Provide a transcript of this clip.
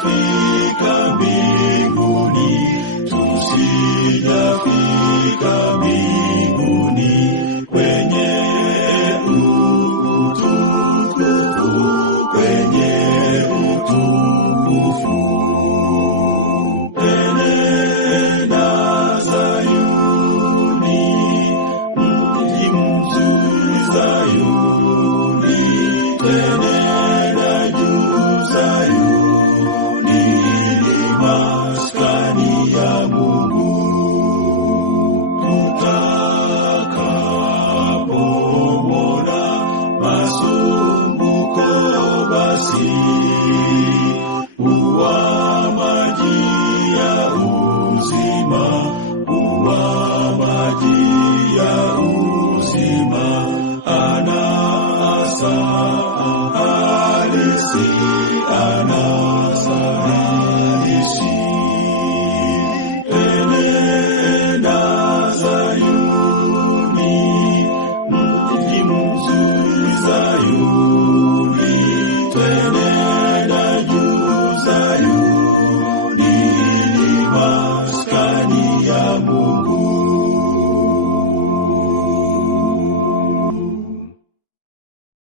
tusijafika mbinguni, tusijafika mbinguni kwenye utukufu, kwenye utukufu. Enenda Sayuni, mji mzuri Sayuni, enenda juu Sayuni, maskani ya Mungu. Tutakapomwona masumbuko basi, uwa maji ya uzima, uwa maji ya uzima, ana asa halisi, ana